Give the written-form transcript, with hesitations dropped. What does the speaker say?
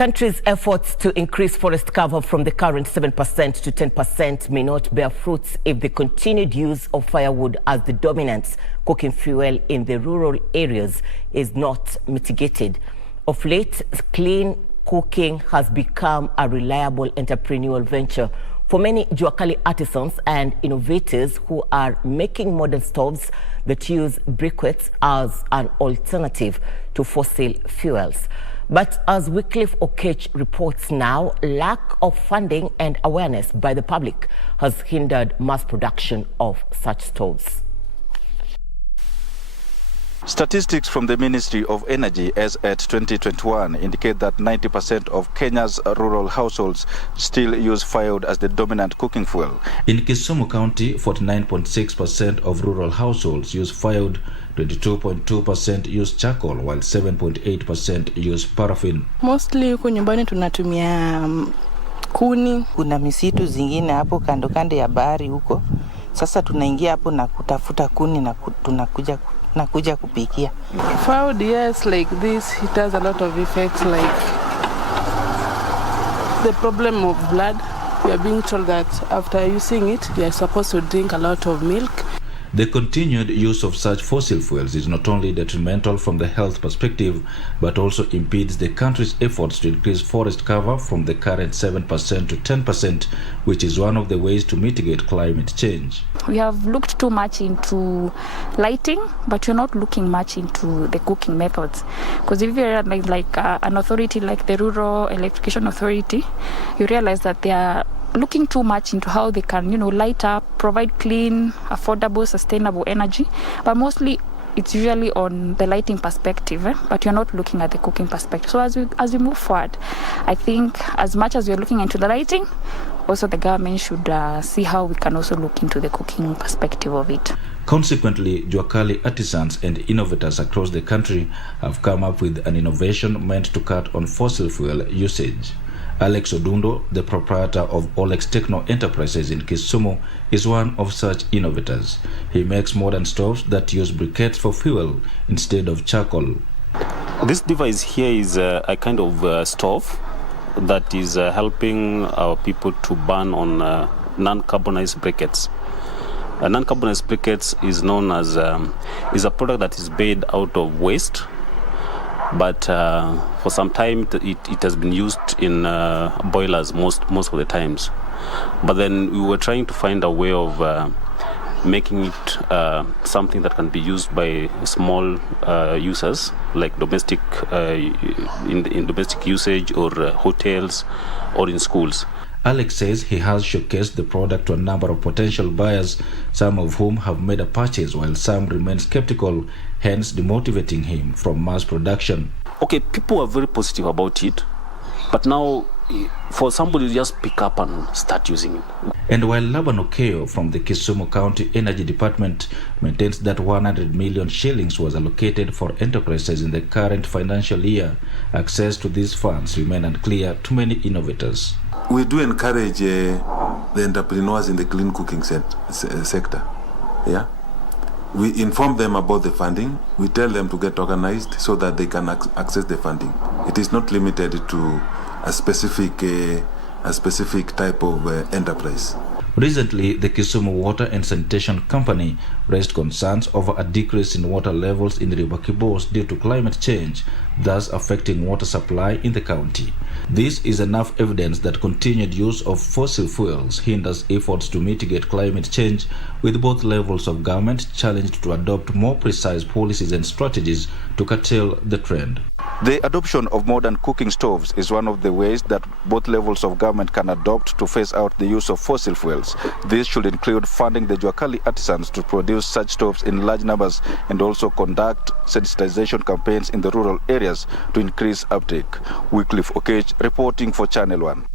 Country's efforts to increase forest cover from the current 7% to 10% may not bear fruits if the continued use of firewood as the dominant cooking fuel in the rural areas is not mitigated. Of late, clean cooking has become a reliable entrepreneurial venture for many Juakali artisans and innovators who are making modern stoves that use briquettes as an alternative to fossil fuels. But as Wycliffe Oketch reports now, lack of funding and awareness by the public has hindered mass production of such stoves. Statistics from the Ministry of Energy as at 2021 indicate that 90% of Kenya's rural households still use firewood as the dominant cooking fuel. In Kisumu County, 49.6% of rural households use firewood, 22.2% use charcoal, while 7.8% use paraffin. Mostly huko nyumbani tunatumia kuni. Kuna misitu zingine hapo kando kando ya bahari huko. Sasa tunaingia hapo na kutafuta kuni na tunakuja kupikia. Firewood, yes, like this, it has a lot of effects, like the problem of blood. We are being told that after using it, you are supposed to drink a lot of milk. The continued use of such fossil fuels is not only detrimental from the health perspective, but also impedes the country's efforts to increase forest cover from the current 7% to 10%, which is one of the ways to mitigate climate change. We have looked too much into lighting, but we're not looking much into the cooking methods. Because if you're like an authority like the Rural Electrification Authority, you realize that they are looking too much into how they can, light up, provide clean, affordable, sustainable energy. But mostly it's usually on the lighting perspective, but you're not looking at the cooking perspective. So as we move forward, I think as much as we're looking into the lighting, also the government should see how we can also look into the cooking perspective of it. Consequently, Juakali artisans and innovators across the country have come up with an innovation meant to cut on fossil fuel usage. Alex Odundo, the proprietor of Olex Techno Enterprises in Kisumu, is one of such innovators. He makes modern stoves that use briquettes for fuel instead of charcoal. This device here is a kind of stove that is helping our people to burn on non-carbonized briquettes. Non-carbonized briquettes is known as is a product that is made out of waste. But for some time it has been used in boilers most of the times. But then we were trying to find a way of making it something that can be used by small users, like domestic in domestic usage, or hotels, or in schools. Alex says he has showcased the product to a number of potential buyers, some of whom have made a purchase while some remain skeptical, hence demotivating him from mass production. Okay, people are very positive about it, but now for somebody to just pick up and start using it. And while Laban Okeo from the Kisumu County Energy Department maintains that 100 million shillings was allocated for enterprises in the current financial year, access to these funds remain unclear to many innovators. We do encourage the entrepreneurs in the clean cooking sector. Yeah, we inform them about the funding. We tell them to get organized so that they can access the funding. It is not limited to a specific type of enterprise. Recently, the Kisumu Water and Sanitation Company raised concerns over a decrease in water levels in River Kibos due to climate change, thus affecting water supply in the county. This is enough evidence that continued use of fossil fuels hinders efforts to mitigate climate change, with both levels of government challenged to adopt more precise policies and strategies to curtail the trend. The adoption of modern cooking stoves is one of the ways that both levels of government can adopt to phase out the use of fossil fuels. This should include funding the Juakali artisans to produce such stoves in large numbers and also conduct sensitization campaigns in the rural areas to increase uptake. Wycliffe Oketch reporting for Channel 1.